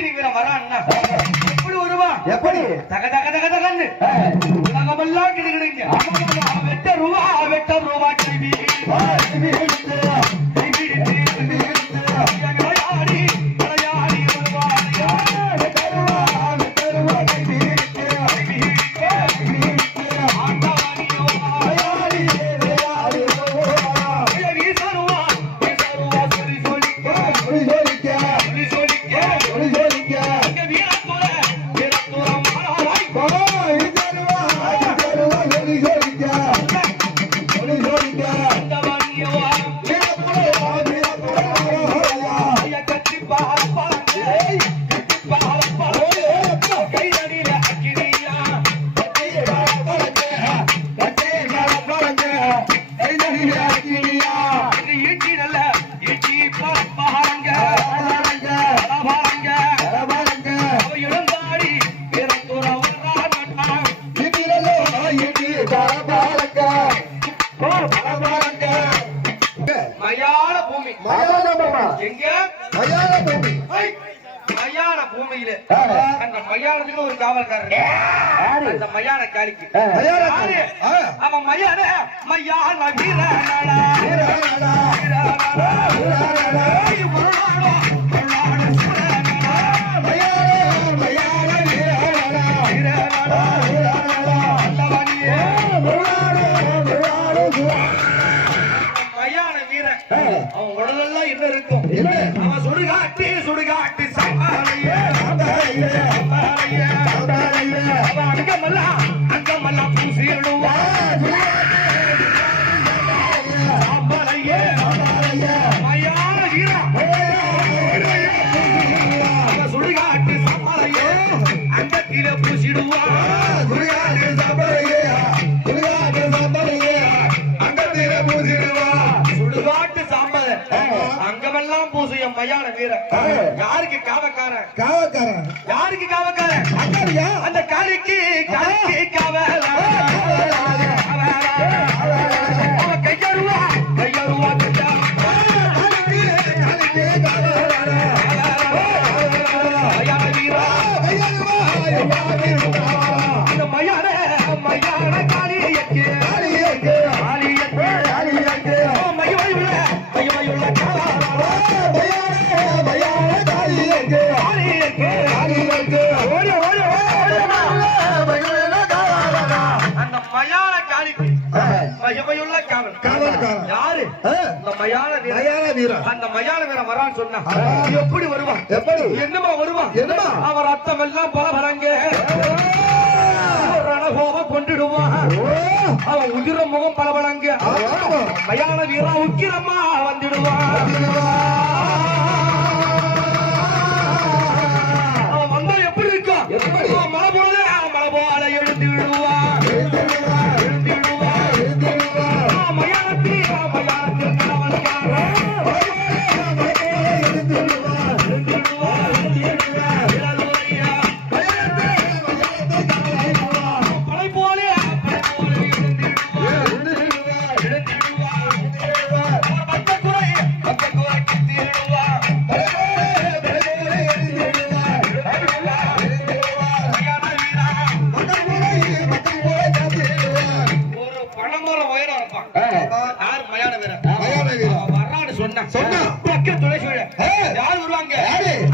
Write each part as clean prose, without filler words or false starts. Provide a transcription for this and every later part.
அக்கினி வீரன் வரான்னா எப்படி வருவா? எப்படி? தக தக தக தகன்னு உலகமெல்லாம் கிடுகிடுங்க. வெட்ட ரூபா டிவி ஒரு காவல்காரர் அந்த மயான காளிக்கு அவன் மயான அவன் உடலெல்லாம் என்ன இருக்கும்? அவன் சுடுகாட்டு அங்கமெல்லாம் பூசிடுவா சுடுகாட்டு சாப்பாளையே அங்கத்தில பூசிடுவா அங்கமெல்லாம் பூசியம் மயான வீரன். யாருக்கு காவக்காரன்? யாருக்கு காவக்காரன்? அந்த காளிக்கு காவல் கையருவா அந்த மயான காளியக்கு எப்படி வருவான்? என்னமா வருவான்? அவர் ரத்தம் எல்லாம் பலபரங்க ரணகோபம் கொண்டுடுவான். அவன் உதிர முகம் பலபலங்க மயான வீரா உக்கிரமா வந்துடுவான். அவன் வந்தா எப்படி இருக்கான்? மலை போல எழுந்து விடுவான்.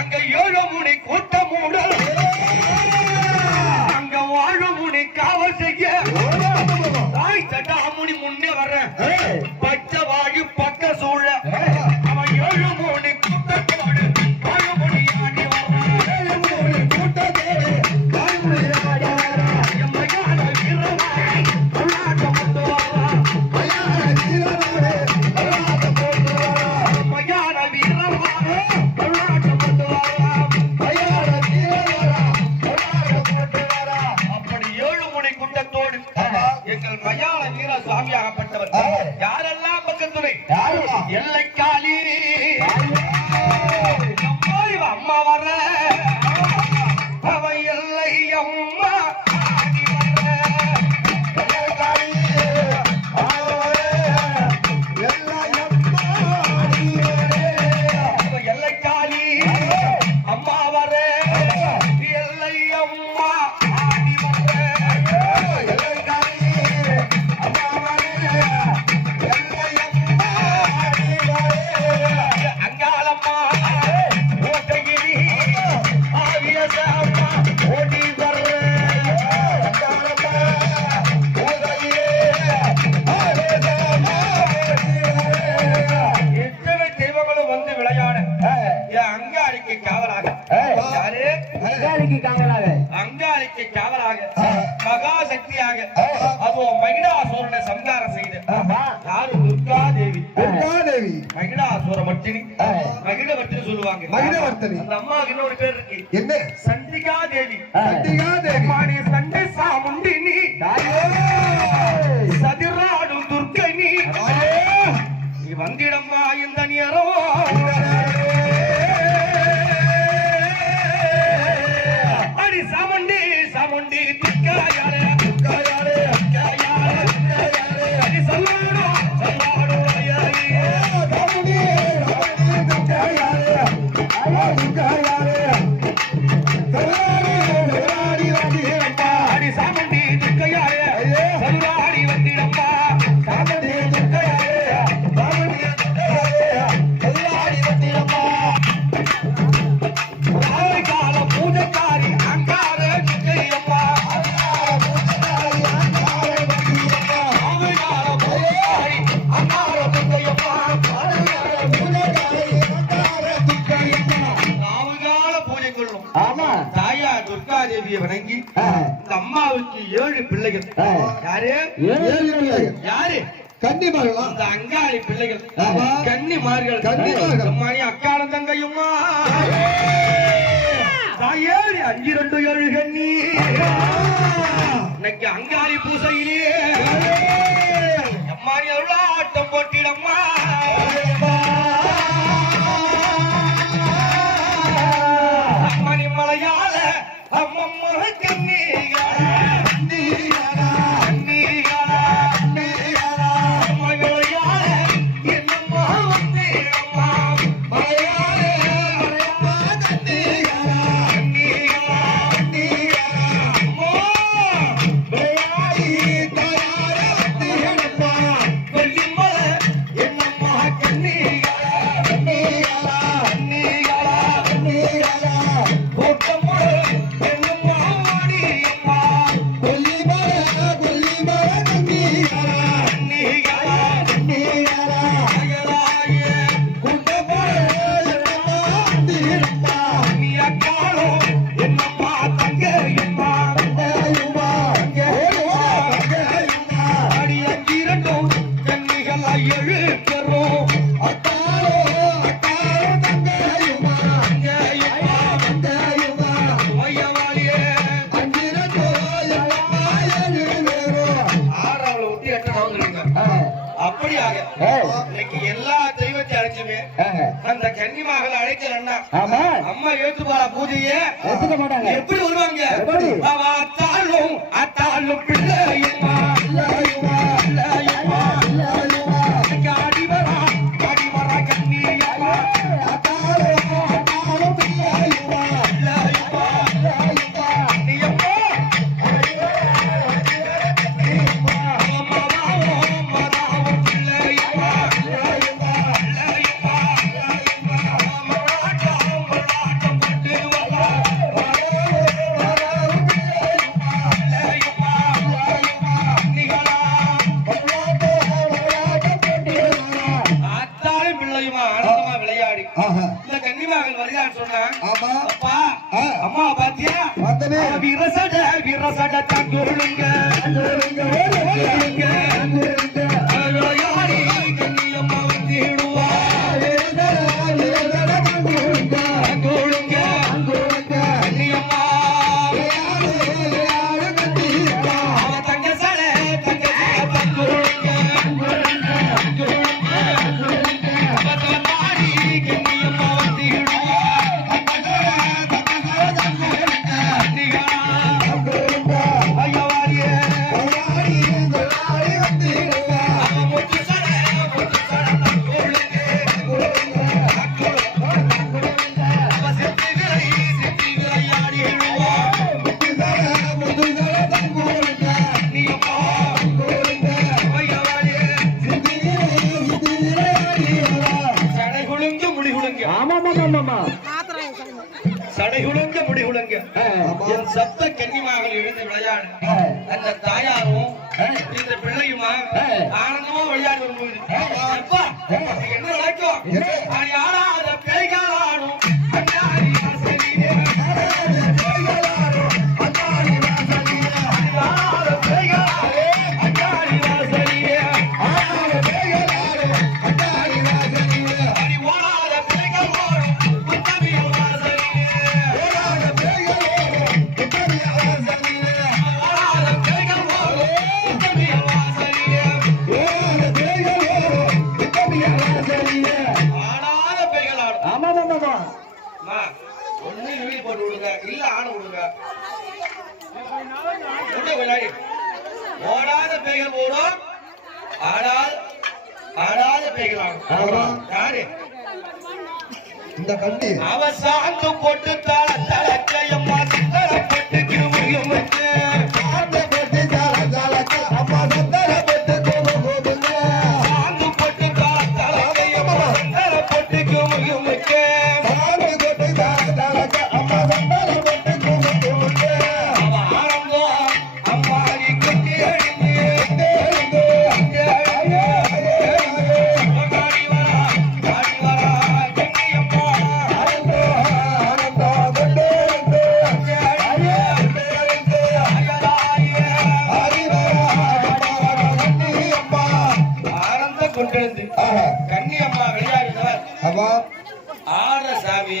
அங்க 7 மணி கூட்டம் மூட அங்க 7 மணி காவல் செய்ய தாய் தட்டாமுனி முன்னே வர்ற பச்சை வாழி பக்க சூழ அவன் 7 மணி கூட்டத்தோடு 7 மணி ஆடி வர்றான். கூட்டத்தோடு 7 மணி ஆடி வர்றான். மயான வீரவாய் கொண்டாட்டம் கொண்டு வர்றான். மயான வீரவாய் கொண்டாட்டம் கொண்டு வர்றான். மயான வீரவாய் கொண்டாட்டம் அங்காளிக்கு காவலாக யாரு அங்காளிக்கு காவலாக மகாசக்தியாக அதுவும் மகிடாசூரனை சம்ஹாரம் செய்து யாரு துர்காதேவி மகிடாசூரமர்த்தினி மகிடவர்த்தினி சொல்லுவாங்க மகிடவர்த்தினி அந்த அம்மாவுக்கு இன்னொரு பேர் இருக்கு என்ன சண்டிகா தேவி மாணி சண்டை சாமுண்டினி சதிராடும் துர்க்கனி நீ வந்திடம்மா இந்த நேரம் அடி சாமுண்டி சாமுண்டி துர்க்காயாரே துர்க்காயாரே அடி சொல்லாடோ சொல்லாடோ சாமுண்டி துர்க்காயாரே துர்க்காயாரே அடி சாமுண்டி துர்க்கையாரே சல்லாடி வந்திடம்மா சாமுண்டி துர்க்கையாரே சாமுண்டி சல்லாடி வந்திடம்மா கால பூஜைக்காரி அங்கார துர்க்கையம்மா அங்கார துர்க்கையம்மா துர்காதேவியை வணங்கி இந்த அம்மாவுக்கு 7 பிள்ளைகள் யாரு யாரு கன்னிமார்கள் அந்த அங்காளி பிள்ளைகள் கன்னிமார்கள் அம்மானி அக்காலம் தங்கையுமா தாயேறி 5 2 7 கன்னி இன்னைக்கு அங்காளி பூசையிலே அம்மானி அருளாட்டம் போட்டிடம்மா அம்மானி மலையாள அம்மம்மா கண்ணீரா கண்ணீரா கண்ணீரா கண்ணீரா மலையாள என்னம்மா வந்தேம்மா மலையாள மலையாள கண்ணீரா கண்ணீரா கண்ணீரா அம்மா மலையாளி தாயாரே வந்தேம்மா கொல்லிமலை என்னம்மா கண்ணீரா கண்ணீரா கண்ணீரா கண்ணீரா கூட்டம்மா இன்னைக்கு எல்லா தெய்வத்தை அழைச்சுமே அந்த கன்னிமார்கள் அழைக்கலன்னா அம்மா ஏத்துப்பாளா பூஜையே எப்படி வருவாங்க அத்தாலும் அத்தாலும் பிள்ளையுமா அடிவரா அடிவரா கன்னியம்மா அத்தாலும் பிள்ளையுமா அம்மா பாத்தியா விரசட விரசட தங்குருங்க கண்ணியம்மா வந்திடுவா கண்ணியம்மா தங்க சட தங்க தங்குருங்க கண்ணியம்மா வந்திடுவா சடைகுலுங்க முடிகுலுங்க என் சப்த கன்னிமார்கள் எழுந்து விளையாடு அந்த தாயாரும் இந்த பிள்ளையுமா ஆனந்தமா விளையாடு வரும்போது என்ன நடக்கும் யாராவது பேய்காலும் அம்மா, ஒண்ணு நுனி போட்டு விடுங்க இல்ல ஆணை விடுங்க. விடு விளையாடி. ஓடாத பேய்கள் ஓடும், ஆடாத பேய்கள் ஆடும். யாரு இந்த கண்டி அவ சாந்து போட்டு தல தலக்கையம்மா சித்தர பெட்டுக்கு முடியும் வச்சு சாந்து போட்டு ஜால ஜாலக்கு அம்மா சந்தர பெட்டுக்கு போகுதுங்க. சாந்து போட்டு தல தலக்கையம்மா சித்தர பெட்டுக்கு முடியும் வச்சு சாந்து போட்டு ஜால ஜாலக்கு அம்மா சந்தர பெட்டுக்கு போகுதுங்க. அவ ஆரம்பம் அம்மாடி குட்டி அடிந்து ஆடி வரா கண்ணியம்மா ஆனந்த கொண்டு கண்ணியம்மா விளையாடுறவர் அப்பா ஆற சாமி